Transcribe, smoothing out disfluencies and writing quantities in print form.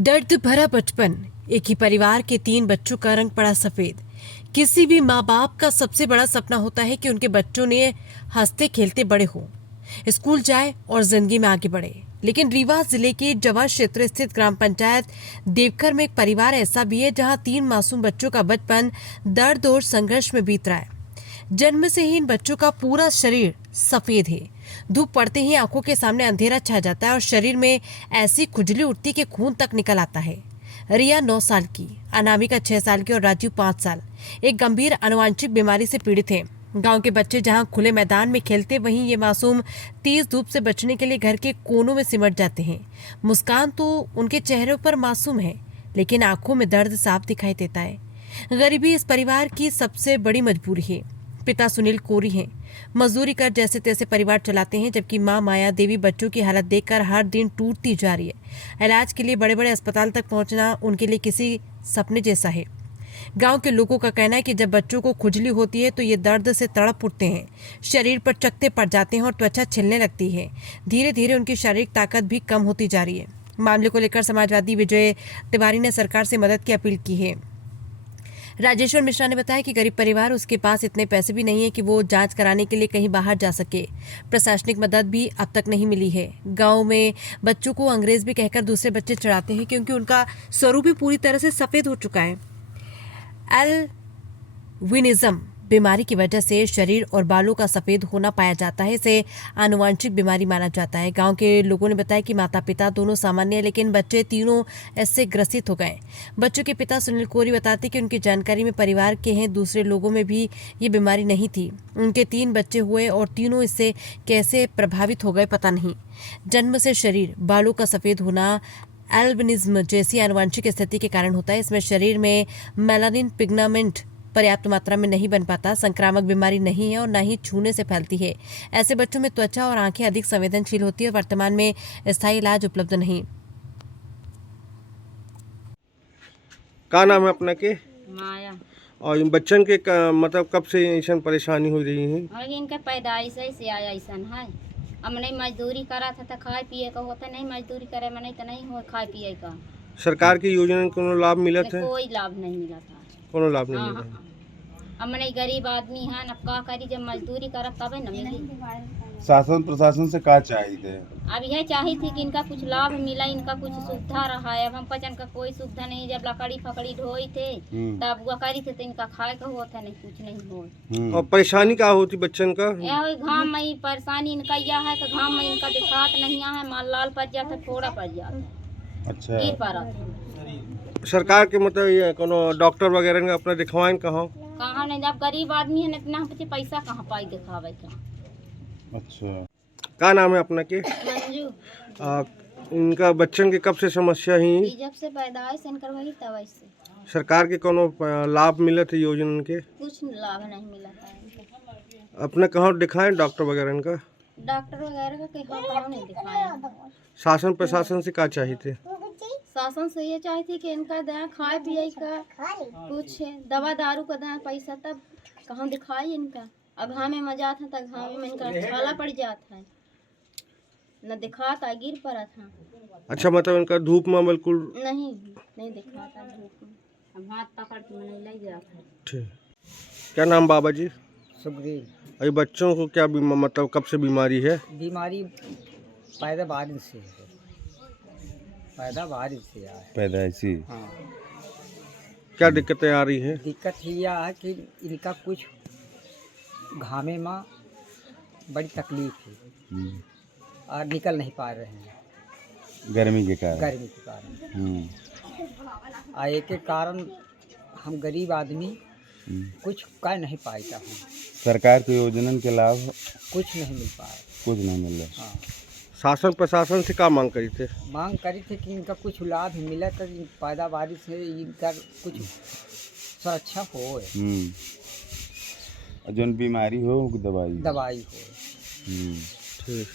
दर्द भरा बचपन, एक ही परिवार के 3 बच्चों का रंग पड़ा सफेद। किसी भी माँ बाप का सबसे बड़ा सपना होता है कि उनके बच्चों ने हंसते खेलते बड़े हों, स्कूल जाए और जिंदगी में आगे बढ़े। लेकिन रीवा जिले के जवा क्षेत्र स्थित ग्राम पंचायत देवघर में एक परिवार ऐसा भी है जहां 3 मासूम बच्चों का बचपन दर्द और संघर्ष में बीत रहा है। जन्म से ही इन बच्चों का पूरा शरीर सफेद है। धूप पड़ते ही आंखों के सामने अंधेरा छा जाता है और शरीर में ऐसी खुजली उठती कि खून तक निकल आता है। रिया 9 साल की, अनामिका 6 साल की और राजू 5 साल एक गंभीर आनुवांशिक बीमारी से पीड़ित हैं। गांव के बच्चे जहां खुले मैदान में खेलते, वहीं ये मासूम तेज धूप से बचने के लिए घर के कोनों में सिमट जाते हैं। मुस्कान तो उनके चेहरों पर मासूम है, लेकिन आंखों में दर्द साफ दिखाई देता है। गरीबी इस परिवार की सबसे बड़ी मजबूरी है। पिता सुनील कोरी हैं, मजदूरी कर जैसे तैसे परिवार चलाते हैं, जबकि मां माया देवी बच्चों की हालत देखकर हर दिन टूटती जा रही है। इलाज के लिए बड़े बड़े अस्पताल तक पहुंचना उनके लिए किसी सपने जैसा है। गांव के लोगों का कहना है कि जब बच्चों को खुजली होती है तो ये दर्द से तड़प उठते हैं, शरीर पर चकत्ते पड़ जाते हैं और त्वचा छिलने लगती है। धीरे धीरे उनकी शारीरिक ताकत भी कम होती जा रही है। मामले को लेकर समाजवादी विजय तिवारी ने सरकार से मदद की अपील की है। राजेश्वर मिश्रा ने बताया कि गरीब परिवार, उसके पास इतने पैसे भी नहीं है कि वो जांच कराने के लिए कहीं बाहर जा सके। प्रशासनिक मदद भी अब तक नहीं मिली है। गांव में बच्चों को अंग्रेज भी कहकर दूसरे बच्चे चढ़ाते हैं, क्योंकि उनका स्वरूप भी पूरी तरह से सफेद हो चुका है। एल्बिनिज्म बीमारी की वजह से शरीर और बालों का सफेद होना पाया जाता है। इसे आनुवांशिक बीमारी माना जाता है। गांव के लोगों ने बताया कि माता पिता दोनों सामान्य हैं, लेकिन बच्चे तीनों इससे ग्रसित हो गए। बच्चों के पिता सुनील कोरी बताते कि उनकी जानकारी में परिवार के हैं दूसरे लोगों में भी ये बीमारी नहीं थी। उनके 3 बच्चे हुए और तीनों इससे कैसे प्रभावित हो गए पता नहीं। जन्म से शरीर, बालों का सफेद होना एल्बिनिज्म जैसी आनुवांशिक स्थिति के कारण होता है। इसमें शरीर में मेलानिन पिगमेंट पर्याप्त मात्रा में नहीं बन पाता। संक्रामक बीमारी नहीं है और न ही छूने से फैलती है। ऐसे बच्चों में त्वचा और आंखें अधिक संवेदनशील होती है। वर्तमान में स्थायी इलाज उपलब्ध नहीं। का नाम है अपना के? माया। और इन बच्चन के मतलब कब से ऐसा परेशानी हो रही है? और इनका पैदाइश से आया ऐसा है। अब नहीं मजदूरी करा था तो खाए पिए का होता, नहीं मजदूरी करे में नहीं तो नहीं हो खाए पिए का। सरकार की योजना को लाभ मिला था? कोई लाभ नहीं मिला था। कोनो लाभ नहीं मिला। अब नहीं गरीब आदमी है, अब का करी, जब मजदूरी करब तबे न मिली। शासन प्रशासन से का चाहिए? अब यह चाही थी कि इनका कुछ लाभ मिला, इनका कुछ सुविधा रहा है। अब हम पचन का कोई सुविधा नहीं। जब लकड़ी फकड़ी ढोई थे तब वो करी थे तो इनका खाए का होता नहीं, कुछ नहीं हो। और परेशानी क्या होती बच्चन का? यह घाम में परेशानी इनका यह है कि घाम में इनका दिखात नहीं है, माल लाल पड़ जाता, फोड़ा पड़ जाता। अच्छा, गिर पड़ा। सरकार के मतलब ये कोनो डॉक्टर वगैरह ने अपना दिखवाएं कहाँ? कहाँ नहीं, जब गरीब आदमी है इतना पैसा कहाँ पाई दिखावे का। अच्छा, का नाम है अपना के? मंजू। इनका बच्चन के कब से समस्या ही? जब से पैदाइश इनकर वही तब से। सरकार के कोनो लाभ मिला थे योजना के? कुछ लाभ नहीं मिला था इनको। अपने कहाँ दिखाएं डॉक्टर वगैरह इनका? डॉक्टर वगैरह का कहाँ नहीं दिखाया। शासन प्रशासन से का चाहिए थे? शासन से ये चाहती थी कि इनका दें खाए पिए का, कुछ दवा दारू का दें पैसा, तब कहाँ दिखाई इनका। अब हमें मजा था तब घाम में इनका छाला पड़ जाता है, न दिखाता, गिर पड़ा था। अच्छा, मतलब इनका धूप में बिल्कुल नहीं दिखाता धूप में। अब हाथ पकड़ के नहीं ले जाता है। ठीक। क्या नाम बाबा जी? सुखदेव। अभी बच्चों को क्या मतलब कब से बीमारी है? बीमारी पैदावार से है। पैदावार से है। पैदाइशी। हाँ। क्या दिक्कतें आ रही हैं? दिक्कत यह है कि इनका कुछ घामे में बड़ी तकलीफ है और निकल नहीं पा रहे हैं गर्मी के कारण। गर्मी के कारण। और एक के कारण हम गरीब आदमी कुछ कर नहीं पाता हूँ। सरकार की योजना के लाभ कुछ नहीं मिल पाया। कुछ नहीं मिल रहा। हाँ। शासन प्रशासन से क्या मांग करी थे? मांग करी थी कि इनका कुछ लाभ मिले तो पैदावार से इनका कुछ सुरक्षा हो, जो बीमारी हो दवाई हो। ठीक।